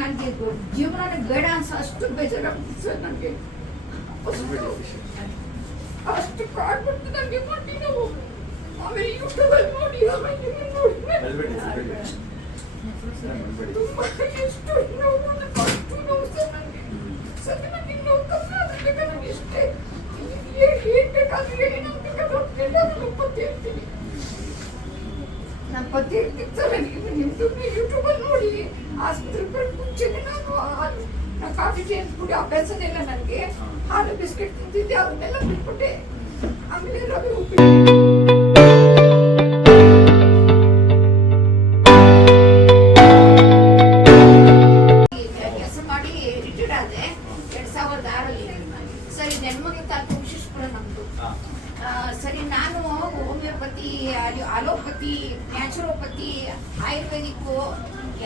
ನನಗೆ ಜೀವನನೇ ಬೇಡ ಅನ್ಸ ಅಷ್ಟು ಬೇಜಾರಾಗ್ಬಿಟ್ಟು ಸರ್ ನನಗೆ. ಅಷ್ಟು ಕಾಡ್ಬಿಟ್ಟು ನನಗೆ ಮಂಡಿ ನೋವು. ಆಮೇಲೆ ಯೂಟ್ಯೂಬಲ್ಲಿ ನೋಡಿ ಆಮೇಲೆ ನಿಮ್ಮನ್ನ ನೋಡಿದ್ಮೇಲೆ ಅಳ್ಬೇಡಿ, ಅಳ್ಬೇಡಿ. ಅಳ್ಬೇಡಿ. ತುಂಬಾ ಎಷ್ಟು ನೋವು ಅಂದ್ರೆ ಅಷ್ಟು ನೋವು ಸರ್ ನನಗೆ. ಸರ್ ನನಗೆ ನೋವು ಕಮ್ಮಿ ಆದ್ರೆ ನನಗೆ ಇಷ್ಟೇ ಏನ್ ಹೇಳ್ಬೇಕಾದ್ರೆ ಹೇಳಿ ನಾನು ಬೇಕಾದ್ರೆ ಹೊಟ್ಟೆಲ್ಲ ನಾನು ಪತಿ ನೀವು ನಿಮ್ದು ಯೂಟ್ಯೂಬಲ್ಲಿ ನೋಡಿ. ಆಸ್ಪತ್ರೆಗೆ ಬರೋ ಮುಂಚೆನೆ ನಾನು ನಾನು ಕಾಫಿ ಟೀ ಅಂತ ಕುಡಿ ಅಭ್ಯಾಸನೇ ಇಲ್ಲ ನನಗೆ. ಹಾಲು, ಬಿಸ್ಕೆಟ್ ತಿಂತಿದ್ದೆ ಅದನ್ನೆಲ್ಲ ಬಿಟ್ಬಿಟ್ಟೆ. ಆಮೇಲೆ ರವೆ ಉಪ್ಪಿಟ್ಟು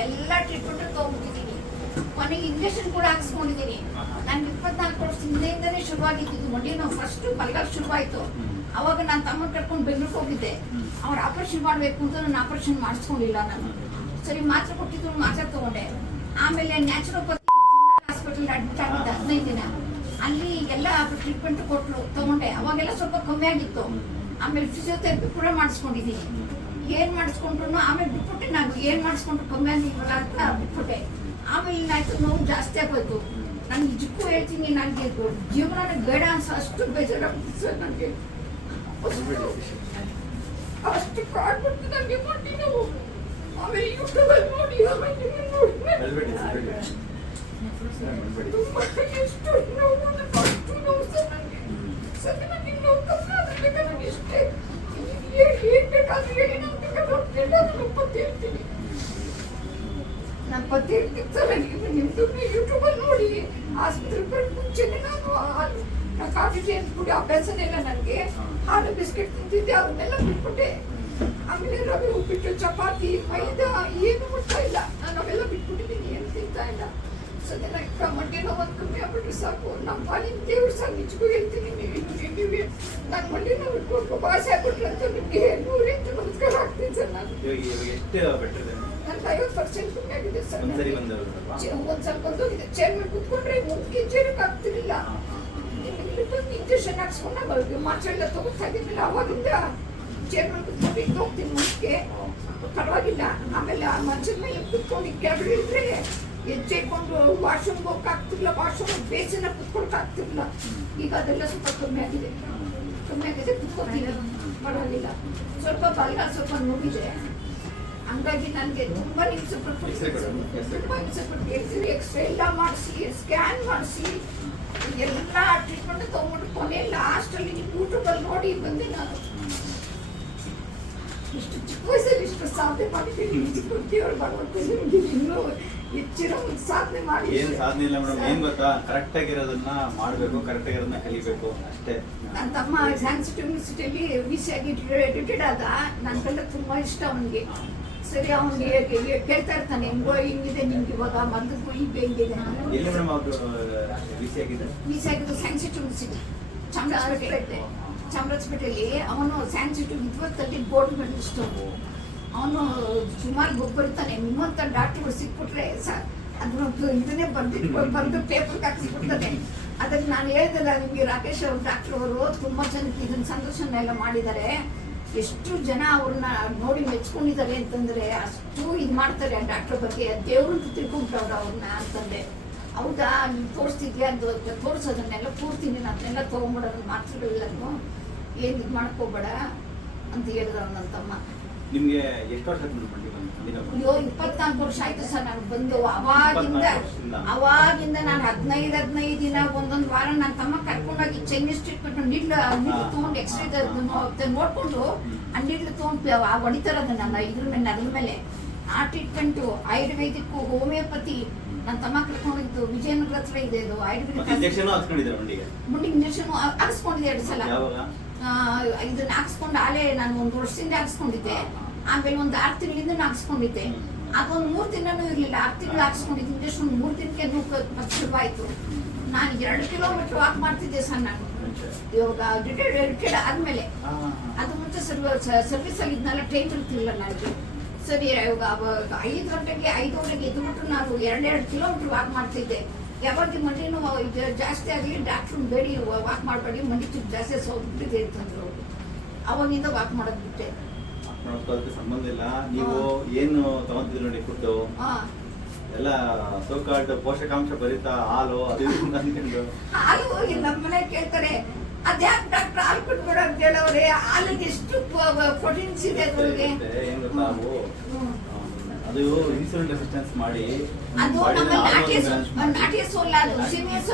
ಎಲ್ಲ ಟ್ರೀಟ್ಮೆಂಟ್ ತಗೊಂಡ್ಬಿಟ್ಟಿದ್ದೀನಿ ಕೊನೆಗೆ ಇಂಜೆಕ್ಷನ್ ಕೂಡ ಹಾಕ್ಸ್ಕೊಂಡಿದ್ದೀನಿ ನನ್ಗೆ ಇಪ್ಪತ್ನಾಲ್ಕು ವರ್ಷ ಹಿಂದೆಯಿಂದನೇ ಶುರುವಾಗಿದ್ದು ಮಂಡಿ ನಾವು ಫಸ್ಟ್ ಬಲಗಾಲ್ ಶುರುವಾಯಿತು. ಅವಾಗ ನಾನು ತಮ್ಮ ಕರ್ಕೊಂಡು ಬೆಂಗಳೂರಿಗೆ ಹೋಗಿದ್ದೆ. ಅವ್ರು ಆಪರೇಷನ್ ಮಾಡಬೇಕು ಅಂತ ನಾನು ಆಪರೇಷನ್ ಮಾಡಿಸ್ಕೊಂಡಿಲ್ಲ ನಾನು. ಸರಿ ಮಾತ್ರೆ ಕೊಟ್ಟಿದ್ದು ಮಾತ್ರೆ ತಗೊಂಡೆ. ಆಮೇಲೆ ನ್ಯಾಚುರೋಪತಿ ಹಾಸ್ಪಿಟಲ್ ಅಡ್ಮಿಟ್ ಆಗಿದ್ದೆ ಹದಿನೈದು ದಿನ. ಅಲ್ಲಿ ಎಲ್ಲ ಟ್ರೀಟ್ಮೆಂಟ್ ಕೊಟ್ಟರು ತಗೊಂಡೆ. ಅವಾಗೆಲ್ಲ ಸ್ವಲ್ಪ ಕಮ್ಮಿ ಆಗಿತ್ತು. ಆಮೇಲೆ ಫಿಸಿಯೋಥೆರಪಿ ಕೂಡ ಮಾಡಿಸ್ಕೊಂಡಿದ್ದೀನಿ ಏನ್ ಮಾಡಿಸ್ಕೊಂಡ್ರು ಆಮೇಲೆ ಬಿಟ್ಬಿಟ್ಟೆ ನಾನು ಏನ್ ಮಾಡಿಸ್ಕೊಂಡ್ರು ಕಮ್ಮಿ ಆಗಿಲ್ವಲ್ಲ ಅಂತ ಬಿಟ್ಬಿಟ್ಟೆ. ಆಮೇಲೆ ಏನಾಯ್ತು ನೋವು ಜಾಸ್ತಿ ಆಗೋಯ್ತು. ನಾನು ನಿಜಕ್ಕೂ ಹೇಳ್ತೀನಿ ನನಗೆ ಜೀವನನೇ ಬೇಡ ಅನ್ಸ ಅಷ್ಟು ಬೇಜಾರಾಗ್ಬಿಟ್ಟು ಸರ್ ನನಗೆ. ಅಷ್ಟು ಕಾಡ್ಬಿಟ್ಟು ನನಗೆ ಮಂಡಿ ನೋವು. ಆಮೇಲೆ ಯೂಟ್ಯೂಬಲ್ಲಿ ನೋಡಿ ಆಮೇಲೆ. ಅಳ್ಬೇಡಿ. ತುಂಬಾ ಎಷ್ಟು ನೋವು ಅಷ್ಟು ನೋವು ಸರ್ ನನಗೆ. ಸರ್ ನನಗೆ ನೋವು ಕಮ್ಮಿ ಆಗಬೇಕಾದ್ರೆ ಬೇಕಾದ್ರೆ ನನಗೆ ಇಷ್ಟೇ ಏನ್ ಹೇಳ್ಬೇಕಾದ್ರೆ ಹೇಳಿ ನಾನು ಪತಿ ಇರ್ತೀನಿ. ನನ್ನ ಪತಿ ಇರ್ತಿರ್ತಾರೆ ನೀವು ನಿಮ್ದು ಯೂಟ್ಯೂಬಲ್ಲಿ ನೋಡಿ. ಆಸ್ಪತ್ರೆಗೆ ಬರೋ ಮುಂಚೆನೇ ನಾನು ಹಾಲು ನಾ ಕಾಫಿ ಟೀ ಕುಡಿ ಅಭ್ಯಾಸನೇ ಇಲ್ಲ ನನಗೆ ಹಾಲು, ಬಿಸ್ಕೆಟ್ ತಿಂತಿದ್ದೆ. ಅದನ್ನೆಲ್ಲ ಬಿಟ್ಬಿಟ್ಟೆ. ಆಮೇಲೆ ರವೆ ಉಪ್ಪಿಟ್ಟು, ಚಪಾತಿ, ಮೈದಾ, ಏನು ಮುಟ್ತಾ ಇಲ್ಲ. ನಾನು ಅವೆಲ್ಲ ಬಿಟ್ಬಿಟ್ಟಿದ್ದೀನಿ. ಏನು ತಿಂತಾ ಇಲ್ಲ. ಸದ್ಯ ನನಗೆ ಮಂಡಿ ನೋವು ಅಂತ ಕಮ್ಮಿ ಆಗ್ಬಿಟ್ರೆ ಸಾಕು. ನಮ್ಮ ಪಾಲಿನ ದೇವ್ರು ಸಹ ನಿಜಕ್ಕೂ ಹೇಳ್ತೀನಿ. ನೀವು ನೀವು ನನ್ನ ಮಂಡಿ ನೋವು ಇಟ್ಕೊಂಡು ಭಾಷೆ ಆಗ್ಬಿಟ್ರೆ ಅಂತ ನಿಮಗೆ ನೂರೆಂಟು ನಮಸ್ಕಾರ ಆಗ್ತೀನಿ ಸರ್ ನಾನು. ನನಗೆ ಐವತ್ತು ಪರ್ಸೆಂಟ್ ಕಮ್ಮಿ ಆಗಿದೆ ಸರ್. ಒಂದು ಸ್ವಲ್ಪ. ಬಂದೋಗಿದೆ ಚೇರ್ ಮೇಲೆ ಕುತ್ಕೊಂಡ್ರೆ ಮುಂದಕ್ಕೆ ಚೇರಕ್ಕೆ ಆಗ್ತಿರ್ಲಿಲ್ಲ. ಇಂಜೆಕ್ಷನ್ ಹಾಕ್ಸ್ಕೊಂಡಾಗ ಅವ್ರಿಗೆ ಮಾತ್ರೆ ಎಲ್ಲ ತಗೋತಾ ಇದ್ದಿಲ್ಲ ಅವಾಗಿಂದ ಚೇರ್ ಮೇಲೆ ಕುತ್ಕೊಂಡು ಇದ್ದು ಹೋಗ್ತೀನಿ ಮುಂದಕ್ಕೆ. ಪರವಾಗಿಲ್ಲ. ಆಮೇಲೆ ಆ ಮಂಚದ ಮೇಲೆ ಕುತ್ಕೊಂಡು ಕೆಳಗಡೆ ಇದ್ರೆ ಹೆಜ್ಜೆ ಇಟ್ಕೊಂಡು ವಾಶ್ರೂಮ್ ಹೋಗಕ್ ಆಗ್ತಿರ್ಲಿಲ್ಲ ವಾಶ್ರೂಮ್ ಬೇಸಿನ ಕುತ್ಕೊಳಕ್ ಆಗ್ತಿರ್ಲಿಲ್ಲ ಈಗ ಅದೆಲ್ಲ ಸ್ವಲ್ಪ ಕಮ್ಮಿ ಆಗಿದೆ. ಕಮ್ಮಿ ಆಗಿದೆ ಕುತ್ಕೋತೀನಿ. ಪರವಾಗಿಲ್ಲ. ಸ್ವಲ್ಪ ಬಲಗಾಲ ಸ್ವಲ್ಪ ನೋವಿದೆ. ಹಂಗಾಗಿ ನನಗೆ ತುಂಬ ಹಿಂಸೆ X-ray ತುಂಬಾ ಹಿಂಸೆ ಪಟ್ಟು ಎಕ್ಸ್ರೇ ಎಕ್ಸ್ರೇ ಎಲ್ಲ ಮಾಡಿಸಿ ಸ್ಕ್ಯಾನ್ ಮಾಡಿಸಿ ಎಲ್ಲ ಟ್ರೀಟ್ಮೆಂಟ್ ತೊಗೊಂಡು ಕೊನೆ ಲಾಸ್ಟಲ್ಲಿ ಯೂಟ್ಯೂಬಲ್ಲಿ ನೋಡಿ ಬಂದೆ ನಾನು. ಇಷ್ಟು ಚಿಕ್ಕ ವಯಸ್ಸಲ್ಲಿ ಇಷ್ಟು ಸಾಧನೆ ಮಾಡಿದ್ದೀನಿ. ದೇವರು ಭಗವಂತ ನಿಮ್ಗೆ ಇನ್ನೂ ಒಂದು ಸಾಧನೆ ಮಾಡಿ ಏನ್ ಸಾಧನೆ ಇಲ್ಲ ಮೇಡಮ್ ಏನ್ ಗೊತ್ತಾ? ಕರೆಕ್ಟ್ ಆಗಿರೋದನ್ನ ಮಾಡ್ಬೇಕು ಕರೆಕ್ಟ್ ಆಗಿರೋದನ್ನ ಕಲಿಬೇಕು ಅಷ್ಟೇ. ನನ್ನ ತಮ್ಮ ಸ್ಯಾನ್ಸಿಟಿ ಯೂನಿವರ್ಸಿಟಿಯಲ್ಲಿ ವಿ ಸಿ ಆಗಿ ರಿಟೈರ್ಡ್ ಆದ. ನನ್ನ ಕಂಡ ತುಂಬಾ ಇಷ್ಟ ಅವನಿಗೆ. ಸರಿ ಅವನಿಗೆ ಕೇಳ್ತಾ ಇರ್ತಾನೆ ಹೆಂಗೋ ಹಿಂಗಿದೆ ನಿಮ್ಗೆ ಇವಾಗ ಮದ್ದಕ್ಕೂ ಈಗ ಹೆಂಗಿದೆ ಎಲ್ಲಿ ಮೇಡಮ್ ಅವ್ರು ಆಗಿದೆ ವಿ ಸಿ ಆಗಿದ್ದು ಯೂನಿವರ್ಸಿಟಿ ಚಾಮರಾಜಪೇಟೆ. ಚಾಮರಾಜಪೇಟೆಯಲ್ಲಿ ಅವನು ಸ್ಯಾನ್ಸಿಟಿ ವಿದ್ವತ್ತಲ್ಲಿ ಗೋಲ್ಡ್ ಮೆಡಲಿಸ್ಟ್ ಅವನು ಸುಮಾರು ಗೊಬ್ಬರಿತಾನೆ ಮೂವತ್ತ ಡಾಕ್ಟರ್ಗಳು ಸಿಕ್ಬಿಟ್ರೆ ಸರ್ ಅದನ್ನೊಂದು ಇದನ್ನೇ ಬರ್ದಿಟ್ಟು ಬಂದು ಪೇಪರ್ಗೆ ಹಾಕ್ಸಿಬಿಡ್ತಾನೆ. ಅದಕ್ಕೆ ನಾನು ಹೇಳಿದಲ್ಲ ನಿಮಗೆ ರಾಕೇಶ್ ಅವ್ರ ಡಾಕ್ಟರ್ ಅವರು ತುಂಬ ಜನಕ್ಕೆ ಇದನ್ನ ಸಂದರ್ಶನ ಎಲ್ಲ ಮಾಡಿದ್ದಾರೆ. ಎಷ್ಟು ಜನ ಅವ್ರನ್ನ ನೋಡಿ ಮೆಚ್ಕೊಂಡಿದ್ದಾರೆ ಅಂತಂದ್ರೆ ಅಷ್ಟು ಇದು ಮಾಡ್ತಾರೆ ಆ ಡಾಕ್ಟರ್ ಬಗ್ಗೆ. ದೇವ್ರು ಅಂತ ತಿಳ್ಕೊಂಬಿಟ್ಟವ್ರು ಅವ್ರನ್ನ ಅಂತಂದೆ ಹೌದಾ, ನೀವು ತೋರಿಸ್ತಿದ್ಯಾ ಅದು ತೋರಿಸೋದನ್ನೆಲ್ಲ ಪೂರ್ತಿ ನೀನು ಅದನ್ನೆಲ್ಲ ತೊಗೊಂಬಿಡೋದು ಮಾತ್ರೆಗಳೆಲ್ಲನೂ ಏನು ಇದು ಮಾಡ್ಕೋಬೇಡ ಅಂತ ಹೇಳಿದ್ರು ನನ್ನ ತಮ್ಮ ನಿಮ್ಗೆ ಎಷ್ಟು ವರ್ಷ ಅಯ್ಯೋ ಇಪ್ಪತ್ನಾಲ್ಕು ವರ್ಷ ಆಯ್ತು ಸರ್ ನಾನು ಬಂದು. ಅವಾಗಿಂದ ಅವಾಗಿಂದ ನಾನು ಹದಿನೈದು ಹದಿನೈದು ದಿನ ಒಂದೊಂದು ವಾರ ನನ್ನ ತಮ್ಮ ಕರ್ಕೊಂಡೋಗಿ ಚೈನೀಸ್ ಟ್ರೀಟ್ಮೆಂಟ್ ನಿಡ್ಲು ನಿಡ್ಲು ತೊಗೊಂಡು ಎಕ್ಸ್ರೇ ನೋಡ್ಕೊಂಡು ಆ ನಿಡ್ಲು ಆ ಹೊಡಿತಾರೆ ನನ್ನ ಇದ್ರ ಮೇಲೆ ನಗಲ ಮೇಲೆ. ಆ ಟ್ರೀಟ್ಮೆಂಟು ಆಯುರ್ವೇದಿಕ್ಕು ಹೋಮಿಯೋಪತಿ ನನ್ನ ತಮ್ಮ ಕರ್ಕೊಂಡಿದ್ದು ವಿಜಯನಗರ ಹತ್ರ ಇದೆ ಇದು ಆಯುರ್ವೇದಿಕ್ ಮುಂಡಿ ಇಂಜೆಕ್ಷನ್ ಹಾಕ್ಸ್ಕೊಂಡಿದ್ದೆ ಎರಡು ಸಲ. ಇದನ್ನ ಹಾಕ್ಸ್ಕೊಂಡು ಆಲೆ ನಾನು ಒಂದು ವರ್ಷದಿಂದ ಹಾಕ್ಸ್ಕೊಂಡಿದ್ದೆ. ಆಮೇಲೆ ಒಂದು ಆರು ತಿಂಗಳಿಂದ ಹಾಕ್ಸ್ಕೊಂಡಿದ್ದೆ ಒಂದು ಮೂರು ದಿನನೂ ಇರಲಿಲ್ಲ. ಆರು ತಿಂಗಳು ಹಾಕ್ಸ್ಕೊಂಡಿದ್ದೆ ಒಂದು ಮೂರು ದಿನಕ್ಕೆ ಶುರುವಾಯ್ತು ನಾನು ಎರಡು ಕಿಲೋಮೀಟರ್ ವಾಕ್ ಮಾಡ್ತಿದ್ದೆ ಸರ್ ನಾನು ಇವಾಗ ರಿಟೈರ್ಡ್ ರಿಟೈರ್ಡ್ ಆದಮೇಲೆ. ಅದು ಮುಂಚೆ ಸರ್ವಿಸ್ ಅಲ್ಲಿ ಇದ್ನಲ್ಲ ಟೈಮ್ ಇರ್ತಿಲ್ಲ ನನಗೆ. ಸರಿ ಇವಾಗ ಐದು ಗಂಟೆಗೆ ಐದುವರೆಗೆ ಎದ್ಬಿಟ್ಟು ನಾನು ಎರಡೆರಡು ಕಿಲೋಮೀಟರ್ ವಾಕ್ ಮಾಡ್ತಿದ್ದೆ. ಯಾವಾಗ ಮಂಡಿನೂ ಮಂಡಿ ನೋವು ಜಾಸ್ತಿ ಆಗಲಿ ಡಾಕ್ಟರ್ ಬೇಡಿ ವಾಕ್ ಮಾಡಬೇಡಿ ಮಂಡಿ ತುಪ್ಪ ಜಾಸ್ತಿ ಸೋಗ್ಬಿಟ್ಟಿದೆ ಅಂತಂದ್ರು. ಅವಾಗಿಂದ ವಾಕ್ ಮಾಡೋದು ಬಿಟ್ಟೆ ನೋಡ್ಕೊ ಅದಕ್ಕೆ ಸಂಬಂಧ ಇಲ್ಲ. ನೀವು ಏನು ತಗೊಂತಿದ್ರಿ ನೋಡಿ ಫುಡ್ಡು ಎಲ್ಲ ಸೋಕಾಲ್ಡ್ ಪೋಷಕಾಂಶ ಭರಿತ ಹಾಲು ಅದು ಅನ್ಕೊಂಡು ಹಾಲು ನಮ್ಮ ಮನೆ ಕೇಳ್ತಾರೆ ಅದ್ಯಾಕೆ ಡಾಕ್ಟರ್ ಹಾಲು ಕೊಟ್ಬೇಡ ಅಂತ ಹೇಳವ್ರೆ ಹಾಲಿಗೆ ಎಷ್ಟು ಪ್ರೋಟೀನ್ಸ್ ಇದೆ ಏನು ಗೊತ್ತಾ ಅವು hormone ಹಸು- ಅಸಿಸ್ಟೆನ್ಸ್ ಮಾಡಿ. ಅದು,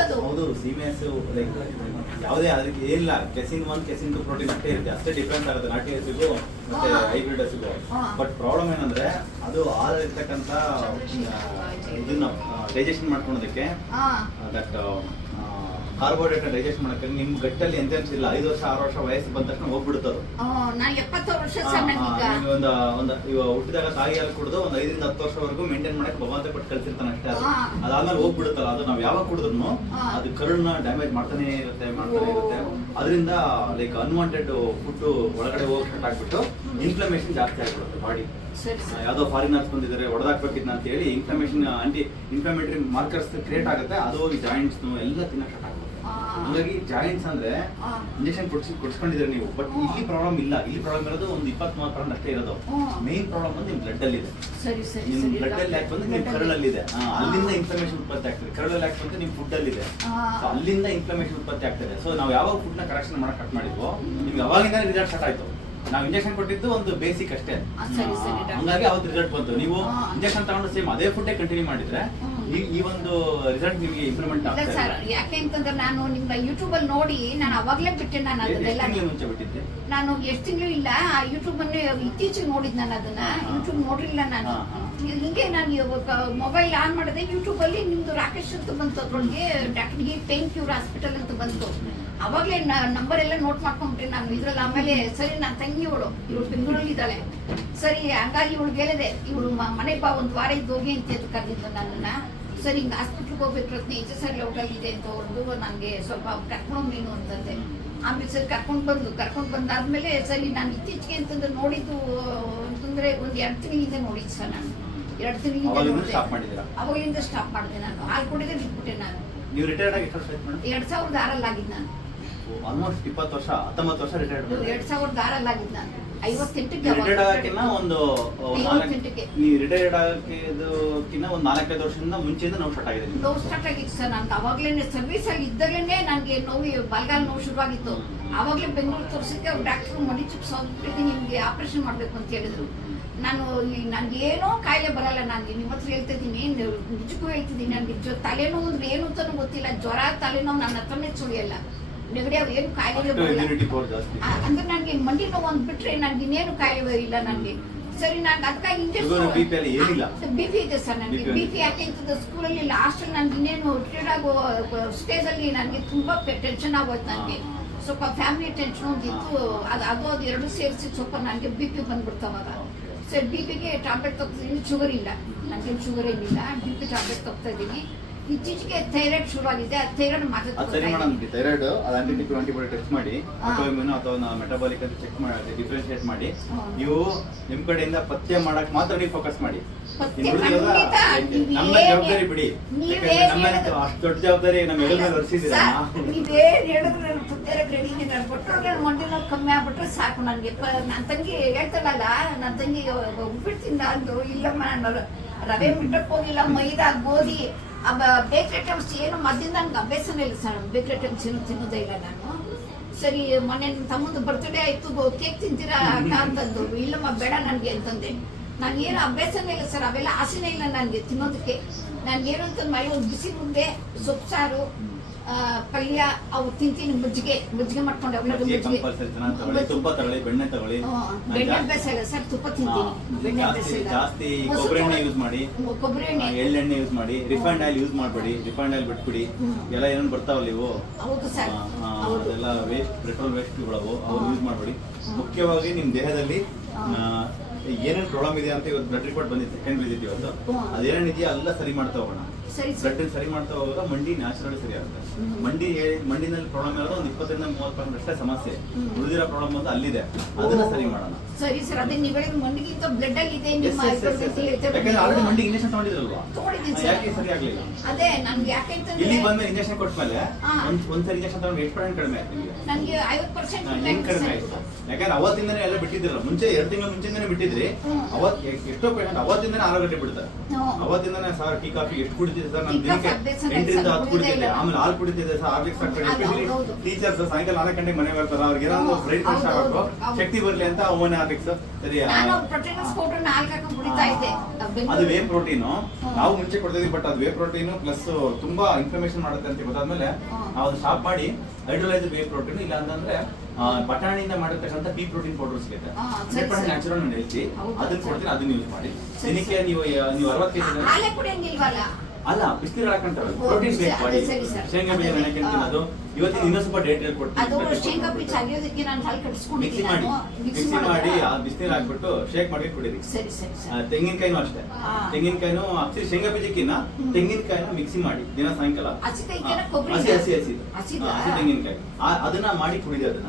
ಅದು. ಹೌದು ಸಿಮಿಎಸ್ ಲೈಕ್ ಯಾವುದೇ ಅದಕ್ಕೆ ಏನಿಲ್ಲ casein one casein two protein ಅಷ್ಟೇ ಇರುತ್ತೆ ಅಷ್ಟೇ ಡಿಫ್ರೆನ್ಸ್ ಆಗುತ್ತೆ ನಾಟಿ ಹಸುಗೂ ಮತ್ತೆ. ಹೈಬ್ರಿಡ್ ಹಸುಗೂ ಬಟ್ ಪ್ರಾಬ್ಲಮ್ ಏನಂದ್ರೆ ಅದು ಹಾಲಿರ್ತಕ್ಕಂಥ ಇದನ್ನ ಡೈಜೆಷನ್ ಮಾಡ್ಕೊಳೋದಕ್ಕೆ ದಟ್ ಕಾರ್ಬೋಹೈಡ್ರೇಟ್ ಡೈಜೆಸ್ಟ್ ಮಾಡಕ್ಕೆ ನಿಮ್ ಗಟ್ಟಲ್ಲಿ ಎಂತೆನ್ಸ್ ಇಲ್ಲ ಐದು ವರ್ಷ ಆರು ವರ್ಷ ವಯಸ್ಸು ಬಂದ ತಕ್ಷಣ ಹೋಗ್ಬಿಡ್ತಾರೆ ಅದು ಆ, ನಾ ಎಪ್ಪತ್ತು ವರ್ಷ ಆ, ಸರ್ ಆ, ನನಗೀಗ ನಿಮ್ಗೆ ಒಂದು ಒಂದು ಇವಾಗ ಹುಟ್ಟಿದಾಗ ತಾಯಿ ಹಾಲು ಕುಡಿದು ಒಂದು ಐದರಿಂದ ಹತ್ತು ವರ್ಷವರೆಗೂ ಮೇಂಟೈನ್ ಮಾಡಕ್ಕೆ ಭಗವಂತ ಕೊಟ್ಟು ಕಳ್ಸಿರ್ತಾನೆ ಅಷ್ಟೇ ಅದು. ಅದಾದ್ಮೇಲೆ ಹೋಗ್ಬಿಡುತ್ತಲ್ಲ ಅದು ನಾವು ಯಾವಾಗ ಕುಡಿದ್ರು. ಅದು ಕರುಳನ್ನ ಡ್ಯಾಮೇಜ್ ಮಾಡ್ತಾನೆ ಇರುತ್ತೆ ಮಾಡ್ತಾನೆ ಇರುತ್ತೆ. ಅದರಿಂದ ಲೈಕ್ ಅನ್ವಾಂಟೆಡ್ ಫುಡ್ ಒಳಗಡೆ ಹೋಗಿ ಸ್ಟಾರ್ಟ್ ಆಗ್ಬಿಟ್ಟು ಇನ್ಫ್ಲಮೇಷನ್ ಜಾಸ್ತಿ ಆಗ್ಬಿಡುತ್ತೆ ಬಾಡಿ ಯಾವುದೋ ಫಾರಿನರ್ಸ್ ಬಂದಿದ್ದಾರೆ ಹೊಡೆದಾಕ್ಬೇಕಿದ್ನ ಅಂತ ಹೇಳಿ inflammation anti inflammatory markers create ಆಗುತ್ತೆ ಅದು ಹೋಗಿ ಜಾಯಿಂಟ್ಸ್ ಎಲ್ಲ ತಿನ್ನಕ್ ಸ್ಟಾರ್ಟ್ ಆಗುತ್ತೆ. ಹಂಗಾಗಿ ಜಾಯಿಂಟ್ಸ್ ಅಂದ್ರೆ. ಇಂಜೆಕ್ಷನ್ ಕೊಡ್ಸಿ ಕೊಡ್ಸ್ಕೊಂಡಿದ್ರೆ ನೀವು. ಬಟ್. ಇಲ್ಲಿ ಪ್ರಾಬ್ಲಮ್ ಇಲ್ಲ. ಇಲ್ಲಿ ಪ್ರಾಬ್ಲಮ್ ಇರೋದು ಒಂದು ಮೂವತ್ತು ಪರ್ಸೆಂಟ್ ಅಷ್ಟೇ ಇರೋದು. ಮೇನ್ ಪ್ರಾಬ್ಲಮ್ ಬಂದು ನಿಮ್ ಬ್ಲಡ್ ಅಲ್ಲಿ ಇದೆ. ನಿಮ್ ಬ್ಲಡ್ ಅಲ್ಲಿ ಯಾಕೆ ಬಂದ್ರೆ ನಿಮ್ ಕರಳಲ್ಲಿ ಇದೆ. ಅಲ್ಲಿಂದ ಇನ್ಫ್ಲಮೇಷನ್ ಉತ್ಪತ್ತಿ ಆಗ್ತದೆ. ಕರಳಲ್ಲಿ ಯಾಕೆ ಬಂದ್ರೆ ನಿಮ್ ಫುಡ್ ಅಲ್ಲಿ ಇದೆ? ಸೊ ಅಲ್ಲಿಂದ ಇನ್ಫ್ಲಮೇಷನ್ ಉತ್ಪತ್ತಿ ಆಗ್ತದೆ. ಸೊ ನಾವು ಯಾವಾಗ ಫುಡ್ನ ಕರೆಕ್ಷನ್ ಮಾಡಕ್ ಕಟ್ ಮಾಡಿದ್ವೋ ನಿಮ್ಗೆ ಅವಾಗಿಂದ ರಿಸಲ್ಟ್ ಸ್ಟಾರ್ಟ್ ಆಯ್ತು. ನಾವು ಇಂಜೆಕ್ಷನ್ ಕೊಟ್ಟಿದ್ದು ಒಂದು ಬೇಸಿಕ್ ಅಷ್ಟೇ. ಹಂಗಾಗಿ ಅವತ್ತು ರಿಸಲ್ಟ್ ಬಂತು. ನೀವು. ಇಂಜೆಕ್ಷನ್ ತಗೊಂಡು ಸೇಮ್ ಅದೇ ಫುಡ್ ಕಂಟಿನ್ಯೂ ಮಾಡಿದ್ರೆ. ಈ ಒಂದು ರಿಸಲ್ಟ್ ನಿಮಗೆ ಇಂಪ್ರೂವ್ಮೆಂಟ್ ಇಲ್ಲ ಸರ್ ಯಾಕೆ ಅಂತಂದ್ರೆ ನಾನು ನಿಮ್ಮ ಯೂಟ್ಯೂಬ್ ಅಲ್ಲಿ ನೋಡಿ ನಾನು ಅವಾಗಲೇ ಬಿಟ್ಟೆ ನಾನು ಅದನ್ನೆಲ್ಲ ಮುಂಚೆ ಬಿಟ್ಟಿದ್ದೆ ನಾನು ಎಷ್ಟು ತಿಂಗಳು ಇಲ್ಲ ಯೂಟ್ಯೂಬ್ ಅನ್ನು ಇತ್ತೀಚೆಗೆ ನೋಡಿದ್ ನಾನು ಅದನ್ನ. ಯೂಟ್ಯೂಬ್ ನೋಡಿಲ್ಲ ನಾನು. ಹಿಂಗೆ ನಾನು ಮೊಬೈಲ್ ಆನ್ ಮಾಡಿದೆ ಯೂಟ್ಯೂಬ್ ಅಲ್ಲಿ ನಿಮ್ದು ರಾಕೇಶ್ ಅಂತ ಬಂತು ಅದ್ರೊಳಗೆ ಡಾಕ್ಟರ್ಗೆ ಪೇನ್ ಕ್ಯೂರ್ ಹಾಸ್ಪಿಟಲ್ ಅಂತ ಬಂತು. ಅವಾಗಲೇ ನಂಬರ್ ಎಲ್ಲ ನೋಟ್ ಮಾಡ್ಕೊಂಡ್ಬಿಟ್ಟೆ ನಾನು ಇದ್ರಲ್ಲಿ ಆಮೇಲೆ ಸರಿ ನನ್ನ ತಂಗಿ ಇವಳು ಇವಳು ಬೆಂಗಳೂರಲ್ಲಿ ಇದ್ದಾಳೆ. ಸರಿ ಹಂಗಾಗಿ ಇವಳು ಹೇಳಿದೆ ಇವಳು ಮನೆ ಬಾ ಒಂದು ವಾರ ಇದ್ದು ಹೋಗಿ ಅಂತ ಕರೆದಿದ್ದು ನನ್ನನ್ನ. ಸರಿ ಹಿಂಗೆ ಹಾಸ್ಪಿಟ್ಲಿಗೆ ಹೋಗ್ಬೇಕು ಎಸ್ ಆರ್ ಇದೆ ಅಂತ ಹೊರದು ನನಗೆ ಸ್ವಲ್ಪ ಕರ್ಕೊಂಡು ನೀನು ಅಂತಂದೆ. ಆಮೇಲೆ ಸರ್ ಕರ್ಕೊಂಡು ಬಂದು ಕರ್ಕೊಂಡು ಬಂದಾದ್ಮೇಲೆ ಸರಿ ನಾನು ಇತ್ತೀಚೆಗೆ ಅಂತಂದ್ರೆ ನೋಡಿದ್ದು ಅಂತಂದ್ರೆ ಒಂದು ಎರಡು ತಿಂಗಳಿಂದ ನೋಡಿದ್ದು ಸರ್ ನಾನು. ಎರಡು ತಿಂಗಳಿಂದ ಅವಾಗಿಂದ ಸ್ಟಾಪ್ ಮಾಡಿದ್ದೀರಾ? ಅವಾಗಿಂದ ಸ್ಟಾಪ್ ಮಾಡಿದೆ ನಾನು. ಹಾಲು ಕೊಡಿದ್ರೆ ಬಿಟ್ಬಿಟ್ಟೆ ನಾನು. ನೀವು ರಿಟೈರ್ಡ್ ಆಗಿ ಮೇಡಮ್ ಎರಡ್ ಸಾವಿರದ ಆರಲ್ಲಿ ಆಗಿದ್ದು ನಾನು. ಆಲ್ಮೋಸ್ಟ್ ಇಪ್ಪತ್ತು ವರ್ಷ ಹತ್ತೊಂಬತ್ತು ವರ್ಷ ರಿಟೈರ್ಡ್ ಎರಡ್ ಸಾವಿರದ ಆರಲ್ಲಿ ಆಗಿದ್ದು ನಾನು. ಐವತ್ತೆಂಟಕ್ಕೆ ರಿಟೈರ್ಡ್ ಆಗಕ್ಕಿನ್ನ ಒಂದು ಐವತ್ತೆಂಟಕ್ಕೆ. ನೀವು ರಿಟೈರ್ಡ್ ಆಗಕ್ಕಿನ್ನ ಒಂದು ನಾಲ್ಕೈದು ವರ್ಷದಿಂದ ಮುಂಚೆಯಿಂದ ನೋವು ಸ್ಟಾರ್ಟ್ ಆಗಿದೆ. ನೋವು ಸ್ಟಾರ್ಟ್ ಆಗಿತ್ತು ಸರ್. ನಾನು ಅವಾಗಲೇ ಸರ್ವಿಸ್ ಆಗಿ ಇದ್ದಾಗಲೇ ನನಗೆ ನೋವು ಬಲ್ಗಾಲ ನೋವು ಶುರುವಾಗಿತ್ತು. ಆವಾಗಲೇ ಬೆಂಗಳೂರು ತೋರಿಸಿದ್ದೆ ಅವ್ರು ಡಾಕ್ಟ್ರು ಮಡಿ ಚಿಪ್ಸ್ ಹೋಗ್ಬಿಟ್ಟು ನಿಮ್ಗೆ ಆಪರೇಷನ್ ಮಾಡಬೇಕು ಅಂತ ಹೇಳಿದ್ರು. ನಾನು ನನಗೆ ಏನೋ ಕಾಯಿಲೆ ಬರಲ್ಲ ನಾನು ನಿಮ್ಮ ಹತ್ರ ಹೇಳ್ತಿದ್ದೀನಿ ನಿಜಕ್ಕೂ ಹೇಳ್ತಿದ್ದೀನಿ ನನಗೆ ತಲೆನೋವು ಅಂದ್ರೆ ಏನು ಅಂತಲೂ ಗೊತ್ತಿಲ್ಲ. ಜ್ವರ ತಲೆನೋವು ನನ್ನ ಹತ್ರನೇ ಸುಳಿಯಲ್ಲ. ನೆಗಡಿ ಅವು ಏನು ಕಾಯಿಲೆ ಅಂದ್ರೆ ನನಗೆ ಮಂಡಿ ನೋವು ಒಂದು ಬಿಟ್ರೆ ನನಗೆ ಇನ್ನೇನು ಕಾಯಿಲೆ ಇಲ್ಲ ನನಗೆ ಸರಿ ನಾನು ಅದಕ್ಕಾಗಿ ಇಂಜೆಕ್ಷನ್? ಬಿ ಪಿ ಇದೆ ಸರ್ ನನಗೆ ಬಿ ಪಿ ಯಾಕೆ ಇರ್ತದೆ ಸ್ಕೂಲಲ್ಲಿ ಲಾಸ್ಟಲ್ಲಿ ನನಗೆ ಇನ್ನೇನು ರಿಟೈರ್ಡ್ ಆಗೋ ಸ್ಟೇಜಲ್ಲಿ ನನಗೆ ತುಂಬ ಟೆನ್ಷನ್ ಆಗೋಯ್ತು ನನಗೆ ಸ್ವಲ್ಪ ಫ್ಯಾಮಿಲಿ ಟೆನ್ಷನ್ ಒಂದಿತ್ತು ಅದು ಅದು ಅದು ಎರಡು ಸೇರಿಸಿ ಸ್ವಲ್ಪ ನನಗೆ ಬಿ ಪಿ ಬಂದ್ಬಿಡ್ತಾವಾಗ ಸರ್ ಬಿ ಪಿಗೆ ಟ್ಯಾಬ್ಲೆಟ್ ತಗ್ತಿದ್ದೀನಿ ಶುಗರ್ ಇಲ್ಲ. ನನಗೇನು ಶುಗರ್ ಏನಿಲ್ಲ. ಬಿ ಪಿ ಟ್ಯಾಬ್ಲೆಟ್ ತಗ್ತಾ ಇದ್ದೀನಿ. ಇತ್ತೀಚೆಗೆ ಥೈರಾಯ್ಡ್ ಶುರುವಾಗಿದೆ ಆ ಥೈರಾಯ್ಡ್ ಅದು ಸರಿ ಮೇಡಮ್ ಇದ್ದೀನಿ. ಥೈರಾಯ್ಡ್ ಅದು ಆಂಟಿಟಿಕ್ ಆಂಟಿಬಾಡಿ ಟೆಸ್ಟ್ ಮಾಡಿ ಹಾ. ಆಟೋಇಮ್ಯೂನ್ ಅಥವಾ ಮೆಟಬಾಲಿಕ್ ಅಂತ ಚೆಕ್ ಮಾಡಿ ಡಿಫ್ರೆನ್ಶಿಯೇಟ್ ಮಾಡಿ ಹಾ. ನೀವು ನಿಮ್ ಕಡೆಯಿಂದ ಪತ್ತೆ ಮಾಡಕ್ ಮಾತ್ರ ನೀವು ಫೋಕಸ್ ಮಾಡಿ. ಪತ್ತೆ ಇನ್ನು ಉಳಿದಿರೋದ ಖಂಡಿತ ನೀವು ನಮ್ಮ ಜವಾಬ್ದಾರಿ ಬಿಡಿ. ನೀವೇ ಯಾಕಂದ್ರೆ ನಮ್ಮ ಹೇಳಿದ್ರು- ಅಷ್ಟು ದೊಡ್ಡ ಜವಾಬ್ದಾರಿ ನಮ್ಮ ಹೆಗಲ ಮೇಲೆ ಹೊರಿಸಿದ್ದೀರಾ ನೀವೇನ್ ಹೇಳಿದ್ರು ನಾನು ಪುತ್ತೇರಕ್ಕೆ ರೆಡಿ ಇದ್ದೀನಿ ನಾನು ಕೊಟ್ಟರೆ ಮಂಡಿ ನೋವು ಕಮ್ಮಿ ಆಗ್ಬಿಟ್ರೆ ಸಾಕು ನನಗೆ ನನ್ನ ತಂಗಿ ಹೇಳ್ತಾಳಲ್ಲ ನನ್ನ ತಂಗಿ ಉಪ್ಪಿಟ್ಟು ತಿಂದ ಇಲ್ಲಮ್ಮ ನಾನು ರವೆ ಮಿಟ್ಟಕ್ಕೆ ಹೋಗಿಲ್ಲ ಮೈದಾ ಗೋಧಿ ಬೇಕ್ರಿ ಐಟಮ್ಸ್ ಏನು ಮದ್ದಿಂದ ನನಗೆ ಅಭ್ಯಾಸನೇ ಇಲ್ಲ ಸರ್. ಬೇಕ್ರಿ ಐಟಮ್ಸ್ ಏನು ತಿನ್ನೋದೇ ಇಲ್ಲ ನಾನು. ಸರಿ ಮೊನ್ನೆ ನನ್ನ ತಮ್ಮದು ಬರ್ತ್ಡೇ ಆಯ್ತು ಕೇಕ್ ತಿಂತೀರಾ ಅಕ್ಕ ಅಂತಂದು. ಇಲ್ಲಮ್ಮ ಬೇಡ ನನಗೆ ಅಂತಂದೆ. ನಾನು ಏನು ಅಭ್ಯಾಸನೇ ಇಲ್ಲ ಸರ್. ಅವೆಲ್ಲ ಆಸೆನೇ ಇಲ್ಲ ನನಗೆ ತಿನ್ನೋದಕ್ಕೆ. ನಾನು ಏನು ಅಂತ ಮಳೆ ಒಂದು ಬಿಸಿ ಮುಂದೆ ಸೊಪ್ಪು ಸಾರು ಪಲ್ಯ ಅವು ತಿಂತೀನಿ ಮಜ್ಜಿಗೆ ಮುಜ್ಜಿಗೆ ಮಾಡ್ಕೊಂಡು ಅವೆಲ್ಲ ಮಜ್ಜಿಗೆ ತುಪ್ಪ ತಗೊಳ್ಳಿ ಬೆಣ್ಣೆ ತಗೊಳ್ಳಿ. ಬೆಣ್ಣೆ ಇಲ್ಲ ಸರ್ ತುಪ್ಪ ತಿಂತೀನಿ. ಬೆಣ್ಣೆ ಅಭ್ಯಾಸ ಜಾಸ್ತಿ ಕೊಬ್ಬರಿ ಎಣ್ಣೆ ಯೂಸ್ ಮಾಡಿ. ಕೊಬ್ಬರಿ ಎಣ್ಣೆ. ಎಳ್ಳೆಣ್ಣೆ ಯೂಸ್ ಮಾಡಿ. ರಿಫೈಂಡ್ ಆಯಿಲ್ ಯೂಸ್ ಮಾಡಬೇಡಿ. ರಿಫೈಂಡ್ ಆಯಿಲ್ ಬಿಟ್ಬಿಡಿ. ಎಲ್ಲ ಏನೇನು ಬರ್ತಾವಲ್ಲ ಇವು? ಹೌದು ಸರ್. ಅದೆಲ್ಲ ವೇಸ್ಟ್ ಪೆಟ್ರೋಲ್ ವೇಸ್ಟ್ಗಳವು ಅವ್ರು ಹಾ. ಯೂಸ್ ಮಾಡಬೇಡಿ. ಮುಖ್ಯವಾಗಿ ನಿಮ್ಮ ದೇಹದಲ್ಲಿ. ಏನೇನು ಪ್ರಾಬ್ಲಮ್ ಇದೆ ಅಂತ ಇವತ್ತು ಬ್ಲಡ್ ರಿಪೋರ್ಟ್ ಬಂದಿತ್ತು ಸೆಕೆಂಡ್ ವಿಸಿಟ್ ಇವತ್ತು. ಅದೇನೇನಿದೆಯೋ ಎಲ್ಲ ಸರಿ ಮಾಡ್ತಾ ಹೋಗೋಣ. ಸರಿ ಸರ್. ಮಾಡ್ತಾ ಹೋಗುವಾಗ ಮಂಡಿ ನ್ಯಾಚುರಲ್ ಸರಿ ಆಗುತ್ತೆ. ಮಂಡಿ ಮಂಡಿನಲ್ಲಿ ಪ್ರಾಬ್ಲಮ್ ಇರೋದು ಒಂದು ಇಪ್ಪತ್ತರಿಂದ ಮೂವತ್ತು ಪರ್ಸೆಂಟ್ ಅಷ್ಟೇ ಸಮಸ್ಯೆ. ಉಳಿದಿರೋ ಪ್ರಾಬ್ಲಮ್ ಅಂತ ಅಲ್ಲಿದೆ. ಅದನ್ನ ಸರಿ ಮಾಡೋಣ. ಸರಿ ಸರ್. ಅದೇ ನೀವು ಮಂಡಿಗೆ ಮಂಡಿಗಿಂತ ಬ್ಲಡ್ ಅಲ್ಲಿ ಇದೆ ನಿಮ್ಮ yes, yes, yes. ಯಾಕಂದ್ರೆ ಆಲ್ರೆಡಿ ಮಂಡಿ ಇಂಜೆಕ್ಷನ್ ತಗೊಂಡಿದ್ರಲ್ವಾ? ಯಾಕೆ ಸರಿ. ಆಗ್ಲಿಲ್ಲ? ಅದೇ ನನ್ಗೆ ಯಾಕೆ ಇಲ್ಲಿ ಬಂದ್ಮೇಲೆ ಇಂಜೆಕ್ಷನ್ ಕೊಟ್ಮೇಲೆ ಒಂದ್ಸರಿ ಇಂಜೆಕ್ಷನ್ ತಗೊಂಡು ಎಷ್ಟು ಪರ್ಸೆಂಟ್ ಕಡಿಮೆ ಆಯ್ತು ನನ್ಗೆ ಐವತ್ತು ಪರ್ಸೆಂಟ್ ಹೆಂಗ್ ಕಡಿಮೆ ಆಯ್ತು ಯಾಕಂದ್ರೆ ಅವತ್ತಿಂದನೇ ಎಲ್ಲ ಬಿಟ್ಟಿದ್ರಲ್ಲ ಮುಂಚೆ ಎರಡು ತಿಂಗಳ ಮುಂಚೆನೇ ಬಿಟ್ಟಿದ್ರಿ. ಅವತ್ತು ಅವತ್ ಎಷ್ಟೋ ಪೇಷಂಟ್ ಅವತ್ತಿಂದನೇ ಆರು ಗಂಟೆ ಬಿಡ್ತಾರೆ. ಅವತ್ತಿಂದನೇ ಸರ್ ಟೀ ಕಾಫಿ ಎಷ್ಟು ಕುಡಿತಿದ್ದೆ ಸರ್. ನಾನು ದಿನಕ್ಕೆ ಎಂಟರಿಂದ ಹತ್ತು ಕುಡಿತಿದ್ದೆ. ಆಮೇಲೆ ಹಾಲು ಕುಡಿತಿದ್ದೆ ಸರ್. ಅದು ಹೌದು. ಟೀಚರ್ಸ್ ಸಾಯಂಕಾಲ ನಾಲ್ಕು ಗಂಟೆಗೆ ಮನೆ ಬರ್ತಾರೆ. ಅವ್ರಿಗೆ ಏನಾದ್ರು. ಬ್ರೈನ್ ಫ್ರೆಶ್ ಆಗಬೇಕು. ಶಕ್ತಿ ಬರ್ಲಿ ಅಂತ ಓನ್ ಹಾರ್ಲಿಕ್ಸ್ ಸರಿ. ಹಾಕೊಂಡು ಅದು ವೇ ಪ್ರೋಟೀನು. ನಾವು ಮುಂಚೆ ಕೊಡ್ತಿದ್ವಿ ಬಟ್ ಅದು ವೇ ಪ್ರೋಟೀನು ಪ್ಲಸ್ ತುಂಬಾ ಇನ್ಫ್ಲಮೇಷನ್ ಮಾಡುತ್ತೆ ಅಂತ ಗೊತ್ತಾದ್ಮೇಲೆ. ನಾವು ಅದು ಸ್ಟಾಪ್ ಮಾಡಿ ಹೈಡ್ರೋಲೈಸ್ ವೇ ಪ್ರೋಟೀನ್ ಇಲ್ಲ ಅಂತಂದ್ರೆ ಬಟಾಣಿಯಿಂದ ಮಾಡಿರ್ತಕ್ಕಂಥ ಬಿ ಪ್ರೋಟೀನ್ ಪೌಡರ್ಸ್ ಸಿಗುತ್ತೆ. ಹಂಡ್ರೆಡ್ ಪರ್ಸೆಂಟ್ ನ್ಯಾಚುರಲ್ ಹೌದಾ, ಅದನ್ನ. ಕೊಡ್ತೀನಿ ಅದನ್ನ ಯೂಸ್ ಮಾಡಿ. ದಿನಕ್ಕೆ ನೀವು ನೀವು ಅರವತ್ತು ಅಲ್ಲ ಬಿಸಿನೀರು ಹಾಕೊಂತಾರೆ ಪ್ರೋಟೀನ್ ಬೇಕು ಬಾಡಿ ಸರ್. ಶೇಂಗಾ ಬೀಜ ಅದೇ, ಇವತ್ತಿನ ಇನ್ನೂ ಸ್ವಲ್ಪ ಡೇಟ್ ಅದು ಹೇಳ್ಕೊಡ್ತೀನಿ ಶೇಂಗಾ ಬೀಜ ಅಗಿಯೋದಕ್ಕೆ ನಾನು ಹಾಲು ಮಿಕ್ಸಿ ಕಡಿಸ್ಕೊಂಡಿದ್ದೀನಿ ಮಾಡಿ. ನಾನು ಮಿಕ್ಸಿ ಮಾಡಿ ಆ ಬಿಸಿನೀರು ಹಾಕ್ಬಿಟ್ಟು ಶೇಕ್ ಮಾಡಿ ಕುಡೀರಿ. ಸರಿ ಸರಿ ತೆಂಗಿನಕಾಯಿನೂ ಅಷ್ಟೇ. ತೆಂಗಿನಕಾಯಿನೂ ಆಕ್ಚುಲಿ ಶೇಂಗಾ ಬೀಜಕ್ಕಿನ್ನ. ತೆಂಗಿನಕಾಯಿನ ಮಿಕ್ಸಿ ಮಾಡಿ ದಿನ ಸಾಯಂಕಾಲ. ಹಸಿ ಹಸಿ ಹಸಿ ಹಸಿ. ತೆಂಗಿನಕಾಯಿ. ಅದನ್ನ ಮಾಡಿ ಕುಡಿದಿ ಅದನ್ನ.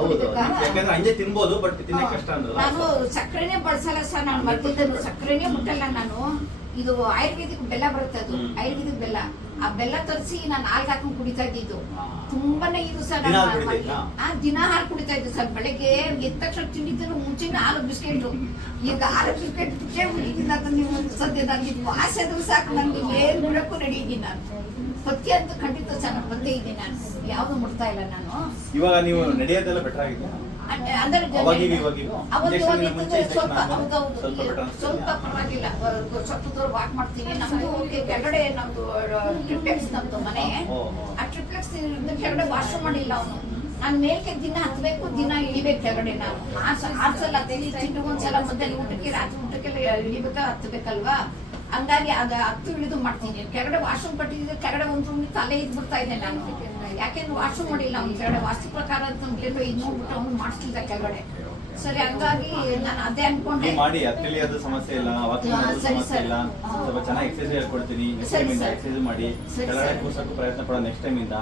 ಹೌದು ಯಾಕಂದ್ರೆ ಹಂಗೆ ತಿನ್ಬೋದು ಬಟ್ ತಿನ್ನಕ್ಕೆ. ಕಷ್ಟ ಅಂದ್ರೆ ನಾನು ಸಕ್ಕರೆನೇ ಬಳಸಲ್ಲ ಸರ್. ನಾನು ಸಕ್ಕರೆನೇ ಮುಟ್ಟಲ್ಲ ನಾನು. ಇದು ಆಯುರ್ವೇದಿಕ್ ಬೆಲ್ಲ ಬರುತ್ತೆ ಅದು. ಆಯುರ್ವೇದಿಕ್ ಬೆಲ್ಲ. ಆ ಬೆಲ್ಲ ತರಿಸಿ ನಾನು ಹಾಲ್ಗೆ ಹಾಕೊಂಡು ಕುಡಿತಾ ಇದ್ದಿದ್ದು. ತುಂಬಾನೇ ಇದು ಸರ್ ಆ, ದಿನ ಹಾಲು ಕುಡಿತಾ ಇದ್ದೆ ಸರ್. ಬೆಳಗ್ಗೆ ಎದ್ದ ತಕ್ಷಣ ತಿಂಡಿದ್ರು ಮುಂಚಿನ ಹಾಲು ಬಿಸ್ಕೆಟ್. ಈಗ ಹಾಲು ಬಿಸ್ಕೆಟ್ ನೀವು ಸದ್ಯ ನನಗೆ ವಾಸೆ ಆದ್ರೂ ಸಾಕು. ನನಗೆ ಏನ್ ಬಿಡಕ್ಕೂ ಇದ್ದೀನಿ ನಾನು. ಪಥ್ಯ ಅಂತ ಖಂಡಿತ ಚೆನ್ನಾಗಿ ನಾನು ಬಂದೇ ಇದ್ದೀನಿ ನಾನು. ಯಾವುದು ಮುಟ್ತಾ ಇಲ್ಲ ನಾನು. ಇವಾಗ ನೀವು ನಡೆಯೋದೆಲ್ಲ ಬೆಟರ್ ಆಗಿದೆ ಅದ್- ಅಂದ್ರೆ ಇಂದ ಸ್ವಲ್ಪ ಸ್ವಲ್ಪ ಪರವಾಗಿಲ್ಲ. ಸ್ವಲ್ಪ ದೂರ ವಾಕ್ ಮಾಡ್ತೀನಿ. ನಮ್ದು ಕೆಳಗಡೆ ನಮ್ದು ಟ್ರಿಪ್ಲೆಕ್ಸ್ ನಮ್ದು ಮನೆ. ಆ ಟ್ರಿಪ್ಲೆಕ್ಸ್ ಕೆಳಗಡೆ ವಾಶ್ರೂಮ್ ಮಾಡಿಲ್ಲ ಅವನು. ನಾನು ಮೇಲ್ಕೆ ದಿನ ಹತ್ಬೇಕು ದಿನ ಇಳಿಬೇಕು ಕೆಳಗಡೆ ನಾನು. ಆ ಸಲ ಹತ್ತೀನಿ ತಿಂಡಿ ಒಂದ್ಸಲ ಮಧ್ಯಾಹ್ನ ಊಟಕ್ಕೆ ರಾತ್ರಿ ಊಟಕ್ಕೆಲ್ಲ ಇಳಿಬೇಕಾ ಹತ್ಬೇಕಲ್ವಾ? ಹಂಗಾಗಿ ಅದ ಹತ್ತು ಇಳಿದು ಮಾಡ್ತೀನಿ. ಕೆಳಗಡೆ ವಾಶ್ರೂಮ್ ಕಟ್ಟಿದ್ರೆ ಕೆಳಗಡೆ ಒಂದು ರೂಮ್ ತಲೆ ಇದ್ ಬಿಡ್ತಾ ಇದೆ ನಾನು. ಯಾಕೆಂದ್ರೆ ವಾಶ್ರೂಮ್ ಮಾಡಿಲ್ಲ ಅವ್ನು ಕೆಳಗಡೆ. ವಾಸ್ತು ಪ್ರಕಾರ ಅಂತ ಎಲ್ಲೋ ಇದು ನೋಡ್ಬಿಟ್ಟು ಅವ್ನು ಮಾಡಿಸ್ತಿದ್ದ ಕೆಳಗಡೆ. ಸರಿ ಹಂಗಾಗಿ ನಾನು ಅದೇ ಅನ್ಕೊಂಡೆ. ಮಾಡಿ ಅದು ಸಮಸ್ಯೆ ಇಲ್ಲ. ಸಮಸ್ಯೆ ಸರಿ. ಇಲ್ಲ. ಸ್ವಲ್ಪ ಚೆನ್ನಾಗಿ ಎಕ್ಸರ್ಸೈಸ್ ಹೇಳ್ಕೊಡ್ತೀನಿ. ಎಕ್ಸರ್ಸೈಸ್ ಮಾಡಿ. ಕೆಳಗಡೆ ಸರಿ. ಪ್ರಯತ್ನ ಪಡೋ ನೆಕ್ಸ್ಟ್ ಟೈಮ್ ಇಂದ.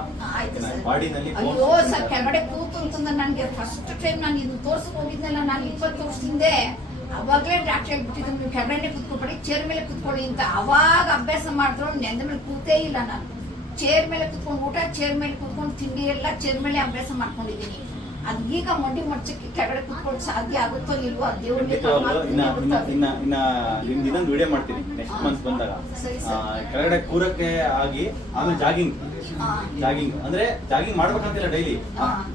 ಬಾಡಿನಲ್ಲಿ ಅಯ್ಯೋ ಸರ್ ಕೆಳಗಡೆ ಕೂತು ಅಂತಂದ್ರೆ ನನಗೆ ಫಸ್ಟ್ ಟೈಮ್ ನಾನು ಇದು ತೋರ್ಸಕ್ ಹೋಗಿದ್ನಲ್ಲ ನಾನು ಇಪ್ಪತ್ತು ವರ್ಷದಿಂದ ಅವಾಗಲೇ ಡಾಕ್ಟರ್ ಹೇಳ್ಬಿಟ್ಟಿದ್ದು ನೀವು ಕೆಳಗಡೆ ಕುತ್ಕೊಬೇಡಿ ಚೇರ್ ಮೇಲೆ ಕುತ್ಕೊಳ್ಳಿ ಅಂತ ಅವಾಗ ಅಭ್ಯಾಸ ಮಾಡಿದ್ರು ನೆಂದ ಮೇಲೆ ಕೂತೇ ಇಲ್ಲ ನಾನು. ಚೇರ್ ಮೇಲೆ ಕುತ್ಕೊಂಡು ಊಟ ಚೇರ್ ಮೇಲೆ ಕುತ್ಕೊಂಡು ತಿಂಡಿ ಎಲ್ಲ ಚೇರ್ ಮೇಲೆ ಅಭ್ಯಾಸ ಮಾಡ್ಕೊಂಡಿದ್ದೀನಿ. ಅದ್ ಈಗ ಮಂಡಿ ಮಡ್ಚಕ್ಕೆ ಕೆಳಗಡೆ ಕುತ್ಕೊಂಡು ಸಾಧ್ಯ ಆಗುತ್ತೋ ಇಲ್ವೋ ಅದ್ ದೇವ್ರಿಗೆ ಇನ್ನ ಇನ್ನ ನಿಮ್ದು ವಿಡಿಯೋ ಮಾಡ್ತೀನಿ ನೆಕ್ಸ್ಟ್ ಮಂತ್ ಬಂದಾಗ. ಕೆಳಗಡೆ ಕೂರಕ್ಕೆ ಆಗಿ ಆಮೇಲೆ ಜಾಗಿಂಗ್. ಜಾಗಿಂಗ್ ಅಂದ್ರೆ ಜಾಗಿಂಗ್ ಮಾಡ್ಬೇಕಂತಿಲ್ಲ ಡೈಲಿ.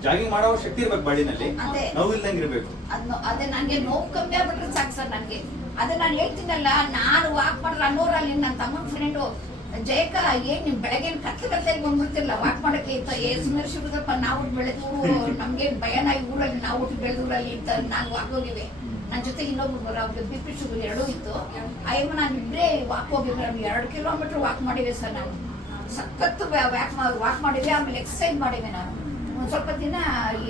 ಜಾಗಿಂಗ್ ಮಾಡೋ ಶಕ್ತಿ ಇರ್ಬೇಕು ಬಾಡಿನಲ್ಲಿ. ಅದೇ. ನೋವಿಲ್ದಂಗೆ ಇರ್ಬೇಕು ಅದೇ ನನಗೆ ನೋವು ಕಮ್ಮಿ ಆಗ್ಬಿಟ್ರೆ ಸಾಕು ಸರ್ ನನಗೆ ಅದೇ ನಾನು ಹೇಳ್ತೀನಲ್ಲ ನಾನು ವಾಕ್ ಮಾಡಿದ್ರೆ ಅನ್ನೋರಲ್ಲಿ ನನ್ನ ತಮ್ಮನ ಫ್ರೆಂಡು ಜಯಕ, ಏನ್ ನಿಮ್ ಬೆಳಗ್ಗೆ ಕತ್ತೆ ಕತ್ತೆ ಬಂದ್ಬಿಡ್ತಿರ್ಲ? ವಾಕ್ ಮಾಡಕ್ಕೆ ಇತ್ತ ಏಜ್ ಶಿವದಪ್ಪ ನಾವು ಬೆಳೆದು ನಮ್ಗೆ ಭಯನ ಊರಲ್ಲಿ, ನಾವು ಬೆಳೆದೂರಲ್ಲಿ ಅಂತ ನಾನು ವಾಕ್ ಹೋಗಿವೆ. ನನ್ನ ಜೊತೆ ಇನ್ನೊಬ್ರು ಬರೋ ಅವ್ರಿಗೆ ಬಿ ಶುಗರ್ ಎರಡೂ ಇತ್ತು. ಅಯ್ಯಮ್ಮ, ನಾನು ಇಬ್ಬರೇ ವಾಕ್ ಹೋಗಿದ್ವಿ. ನಾವು ಎರಡು ಕಿಲೋಮೀಟರ್ ವಾಕ್ ಮಾಡಿವೆ ಸರ್ ನಾವು. ಸಖತ್ತು ವ್ಯಾಕ್ ವಾಕ್ ಮಾಡಿದ್ವಿ, ಆಮೇಲೆ ಎಕ್ಸರ್ಸೈಸ್ ಮಾಡಿವೆ ನಾನು. ಒಂದ್ ಸ್ವಲ್ಪ ದಿನ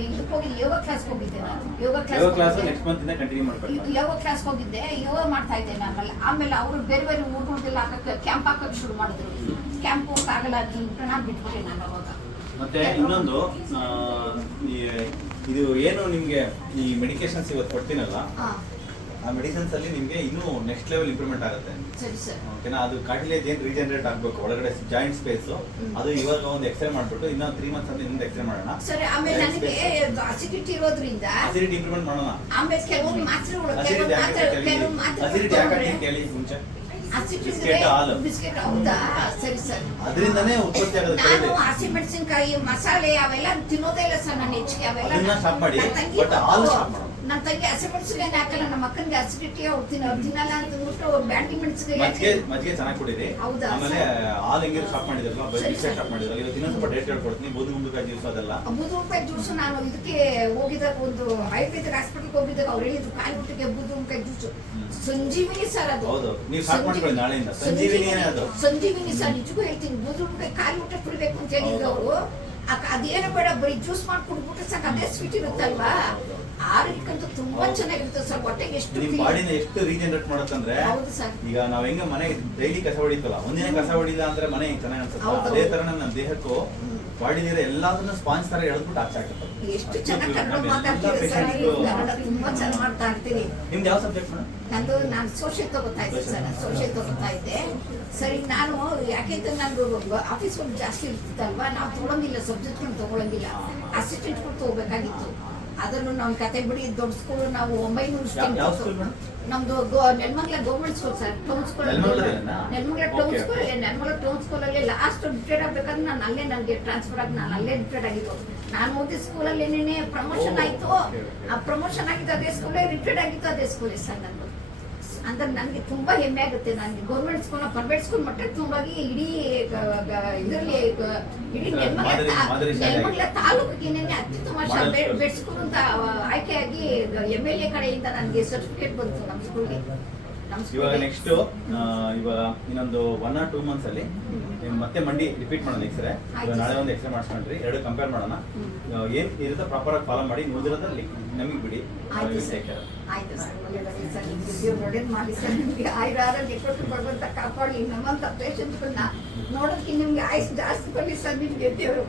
ಇದಕ್ಕೆ ಹೋಗಿ ಯೋಗ ಕ್ಲಾಸ್ ಹೋಗಿದ್ದೆ ನಾನು. ಯೋಗ ಯೋಗ ಕ್ಲಾಸ್ ಕ್ಲಾಸ್ ನೆಕ್ಸ್ಟ್ ಮಂತ್ ಇಂದ ಕಂಟಿನ್ಯೂ ಯೋಗ ಕ್ಲಾಸ್ ಹೋಗಿದ್ದೆ. ಯೋಗ ಮಾಡ್ತಾ ಇದ್ದೆ ನಾನು. ಆಮೇಲೆ ಅವರು ಬೇರೆ ಬೇರೆ ಊರುಗಳಿಗೆಲ್ಲ ಹಾಕಕ್ಕೆ ಕ್ಯಾಂಪ್ ಹಾಕಕ್ಕೆ ಶುರು ಮಾಡಿದ್ರು. ಕ್ಯಾಂಪ್ ಹೋಗಕ್ಕಾಗಲ್ಲ ಅಂತ ಅಂದ್ಬಿಟ್ಟು ನಾನು ಬಿಟ್ಬಿಟ್ಟೆ ನಾನು ಅವಾಗ. ಮತ್ತೆ ಇನ್ನೊಂದು ಆ, ಈ- ಇದು ಏನು ನಿಮ್ಗೆ ಈ ಮೆಡಿಕೇಶನ್ಸ್ ಇವತ್ತು ಕೊಡ್ತೀನಲ್ಲ? ಆ ಮೆಡಿಸಿನ್ಸ್ ಅಲ್ಲಿ ನಿಮಗೆ ಇನ್ನೂ ನೆಕ್ಸ್ಟ್ ಲೆವೆಲ್ ಇಂಪ್ರೂವ್ಮೆಂಟ್ ಆಗುತ್ತೆ. ಸರಿ ಸರ್. ಓಕೆನಾ ಅದು ಕಾರ್ಟಿಲೇಜ್ ಏನ್ ರೀಜನರೇಟ್ ಆಗಬೇಕು? ಒಳಗಡೆ ಜಾಯಿಂಟ್ ಸ್ಪೇಸ್ ಅದು ಇವಾಗ ಒಂದು ಎಕ್ಸ್ರೇ ಮಾಡ್ಬಿಟ್ಟು ಇನ್ನೊಂದು ತ್ರೀ ಮಂತ್ಸ್ ಅಂತ ಇನ್ನೊಂದು ಎಕ್ಸ್ರೇ ಮಾಡೋಣ. ಸರಿ ಆಮೇಲೆ ನನಗೆ ಅಸಿಡಿಟಿ ಇರೋದ್ರಿಂದ ಅಸಿಡಿಟಿ ಇಂಪ್ರೂವ್ಮೆಂಟ್ ಮಾಡೋಣ. ಆಮೇಲೆ ಕೆಲವು ಮಾತ್ರೆಗಳು ಕೆಲವು ಅಸಿಡಿಟಿ ಮಾತ್ರೆ ಕೆಲವು ಅಸಿಡಿಟಿ ಯಾಕೆ ಮಾತ್ರೆ ಕೇಳಿ ಮುಂಚೆ? ಅಸಿಡಿಟಿ. ಹೌದಾ? ಸರಿ ಸರ್. ಅದರಿಂದನೇ ಉತ್ಪತ್ತಿ ಆಗುತ್ತೆ ನಾನು ಹಸಿ ಮೆಣಸಿನಕಾಯಿ ಮಸಾಲೆ ಅವೆಲ್ಲ ತಿನ್ನೋದೇ ಇಲ್ಲ ಸರ್ ನಾನು ಹೆಚ್ಚಿಗೆ ಅವೆಲ್ಲ stop ಮಾಡಿ, ಬಟ್ ಹಾಲು. ನನ್ನ ತಂಗಿ ಹಸಿಮೆಣಸಿನಕಾಯಿ ಹಾಕಲ್ಲ ನಮ್ಮ ಅಕ್ಕನಿಗೆ ಅಸಿಡಿಟಿ ಅವ್ರು ತಿನ್ನ ಅವ್ರು ತಿನ್ನಲ್ಲ ಅಂತ ಅಂದ್ಬಿಟ್ಟು ಬ್ಯಾಂಡಿ ಮಜ್ಜಿಗೆ ಮೆಣಸಿನಕಾಯಿ ಮಜ್ಜಿಗೆ ಚೆನ್ನಾಗಿ ಕುಡೀರಿ. ಹೌದಾ, ಆಮೇಲೆ ಸರ್? ಹಾಲು ಹೆಂಗಿರು ಸ್ಟಾಪ್ ಮಾಡಿದ್ರಲ್ಲ ಸರಿ, ಬಿಸ್ಕೆಟ್ ಸರ್. ಸ್ಟಾಪ್ ಮಾಡಿದ್ರಲ್ಲ ಇವತ್ತು ಇನ್ನೊಂದು ಸ್ವಲ್ಪ ಡೇಟ್ ಹೇಳ್ಕೊಡ್ತೀನಿ. ಬೂದು ಗುಂಬಳಕಾಯಿ ಜ್ಯೂಸ್ ಅದೆಲ್ಲ. ಬೂದು ರೂಪಾಯಿ ಜ್ಯೂಸು ನಾನು ಇದಕ್ಕೆ ಹೋಗಿದಾಗ ಒಂದು ಆಯುರ್ವೇದಿಕ್ ಹಾಸ್ಪಿಟಲ್ಗೆ ಹೋಗಿದ್ದಾಗ ಅವ್ರು ಹೇಳಿದ್ರು ಕಾಲು ಊಟಕ್ಕೆ ಬೂದು ರೂಪಾಯಿ ಜ್ಯೂಸ್. ಸಂಜೀವಿನಿ ಸರ್ ಅದು. ಹೌದು, ನೀವು start ಮಾಡ್ಕೊಳ್ಳಿ ನಾಳೆಯಿಂದ. ಸಂಜೀವಿನಿ ಅದು. ಸಂಜೀವಿನಿ ಸರ್ ನಿಜಕ್ಕೂ ಹೇಳ್ತೀನಿ ಬೂದು ರೂಪಾಯಿ ಕಾಲು ಊಟ ಕುಡಿಬೇಕು ಅಂತ ಹೇಳಿದ್ರು ಅವರು. ಅದೇನು ಬೇಡ ಬರೀ ಜ್ಯೂಸ್ ಮಾಡಿ ಕುಡ್ಬಿಟ್ರೆ ಸಾಕು ಅದೇ ಸ್ವೀಟ್ ಇರುತ್ತಲ್ವಾ? ಆರೋಗ್ಯಕ್ಕಂತೂ ತುಂಬಾ ಚೆನ್ನಾಗಿರುತ್ತೆ ಸರ್ ಹೊಟ್ಟೆಗೆ ಎಷ್ಟು ನಿಮ್ ಬಾಡಿನ ಎಷ್ಟು ರೀಜನರೇಟ್ ಮಾಡುತ್ತಂದ್ರೆ ಹೌದು ಸರ್. ಈಗ ನಾವ್ ಹೆಂಗ ಮನೆ ಡೈಲಿ ಕಸ ಹೊಡಿತಲ್ಲ ಒಂದಿನ ಕಸ ಹೊಡಿಲ್ಲ ಅಂದ್ರೆ ಮನೆ ಚೆನ್ನಾಗಿ ಅನ್ಸುತ್ತೆ? ಅದೇ ತರ ನಮ್ಮ ದೇಹಕ್ಕೂ ಹ್ಮ್. ಬಾಡಿಲಿರೋ ಎಲ್ಲದನ್ನ ಸ್ಪಾಂಜ್ ತರ ಎಳೆದ್ಬಿಟ್ಟು ಹಾಕ್ಸಾಕತ್ತೆ ಎಷ್ಟು ಚೆನ್ನಾಗಿ ಕನ್ನಡ ಮಾತಾಡ್ತೀರಿ ಸರ್ ಕನ್ನಡ ತುಂಬಾ ಚೆನ್ನಾಗಿ ಮಾಡ್ತಾ ಇರ್ತೀರಿ ನಿಮ್ದು ಯಾವ ಸಬ್ಜೆಕ್ಟ್ ಮೇಡಮ್ ನಂದು ನಾನು ಸೋಷಿಯಲ್ ತಗೋತಾ ಇದ್ದೆ ಸರ್ ಸೋಷಿಯಲ್ ತಗೋತಾ ಇದ್ದೆ. ಸರಿ ನಾನು ಯಾಕೆಂದ್ರೆ ನಂದು ಆಫೀಸ್ ವರ್ಕ್ ಜಾಸ್ತಿ ಇರ್ತಿತ್ತಲ್ವಾ? ನಾವು ತಗೊಳಂಗಿಲ್ಲ ಸಬ್ಜೆಕ್ಟ್ಗಳು ತಗೊಳಂಗಿಲ್ಲ. ಅಸಿಸ್ಟೆಂಟ್ಗಳು ತಗೋಬೇಕಾಗಿತ್ತು. ಅದನ್ನು ನಾವು ಕತೆ ಬಿಡಿ ದೊಡ್ಡ ಸ್ಕೂಲ್ ನಾವು ಒಂಬೈನೂರು? ನಮ್ದು Nelamangala government school sir town school? Nelamangala town school. Nelamangala town ಸ್ಕೂಲಲ್ಲಿ ಲಾಸ್ಟ್ ಡಿಟೇಡ್ ಆಗ್ಬೇಕಾದ್ರೆ ನಾನು ಅಲ್ಲೇ ನನಗೆ ಟ್ರಾನ್ಸ್ಫರ್ ಆಗಿ ನಾನು ಅಲ್ಲೇ ಡಿಟೇಡ್ ಆಗಿದ್ದು ನಾನು ಓದಿದ ಸ್ಕೂಲಲ್ಲಿ ಪ್ರಮೋಷನ್ Oh, ಆಯ್ತು. ಆ ಪ್ರಮೋಷನ್ ಆಗಿತ್ತು ಅದೇ ಸ್ಕೂಲೇ ರಿಟೈರ್ಡ್ ಆಗಿತ್ತು ಅದೇ ಸ್ಕೂಲ್ ಸರ್ ನಂದು ಅಂದ್ರೆ ನನಗೆ ತುಂಬಾ ಹೆಮ್ಮೆ ಆಗುತ್ತೆ. ನನಗೆ ಗೌರ್ಮೆಂಟ್ ಸ್ಕೂಲ್ ಪ್ರೈವೇಟ್ ಸ್ಕೂಲ್ ಮಟ್ಟ ತುಂಬಾಗಿ ಇಡೀ ಇದರಲ್ಲಿ ಇಡೀ ನೆಲಮಂಗಲ ತಾಲೂಕಿಗೆ ಅತ್ಯುತ್ತಮ. ಬೆಡ್ ಸ್ಕೂಲ್ ಅಂತ ಆಯ್ಕೆಯಾಗಿ ಎಂ ಎಲ್ ಎ ಕಡೆಯಿಂದ ನನಗೆ ಸರ್ಟಿಫಿಕೇಟ್ ಬಂತು ನಮ್ಮ ಸ್ಕೂಲ್ಗೆ ಇವಾಗ ನೆಕ್ಸ್ಟ್ ಇವಾಗ ಇನ್ನೊಂದು ಒನ್ ಆರ್ ಟೂ ಮಂತ್ಸ್ ಅಲ್ಲಿ ಮತ್ತೆ ಮಂಡಿ ರಿಪೀಟ್ ಮಾಡೋಣ ಎಕ್ಸ್ರೇ ಆಯ್ತು. ನಾಳೆ ಸರ್. ಒಂದು ಎಕ್ಸ್ರೇ ಮಾಡಿಸ್ಕೊಂಡ್ರಿ ಎರಡು ಕಂಪೇರ್ ಮಾಡೋಣ. ಏನ್ ಇರುತ್ತೆ ಪ್ರಾಪರ್ ಆಗಿ ಫಾಲೋ ಮಾಡಿ ಉಳಿದಿರೋದ್ರಲ್ಲಿ ನಮಗೆ ಬಿಡಿ. ಆಯ್ತು ಸರ್. ಆಯ್ತು ಸರ್. ಒಳ್ಳೆಯದಾಗಲಿ ಸರ್. ನಿಮ್ಗೆ ದೇವ್ರು ಒಳ್ಳೇದು ಮಾಡಿ ಸರ್. ನಿಮಗೆ ಆಯುರ ಆರೋಗ್ಯ ಕೊಟ್ಟು ಭಗವಂತ ಕಾಪಾಡಿ ನಮ್ಮಂಥ ಪೇಷಂಟ್ಗಳನ್ನ ನೋಡೋದಕ್ಕೆ ನಿಮ್ಗೆ ಆಯುಸ್ ಜಾಸ್ತಿ ಬರ್ಲಿ ಸರ್. ನಿಮಗೆ ದೇವರು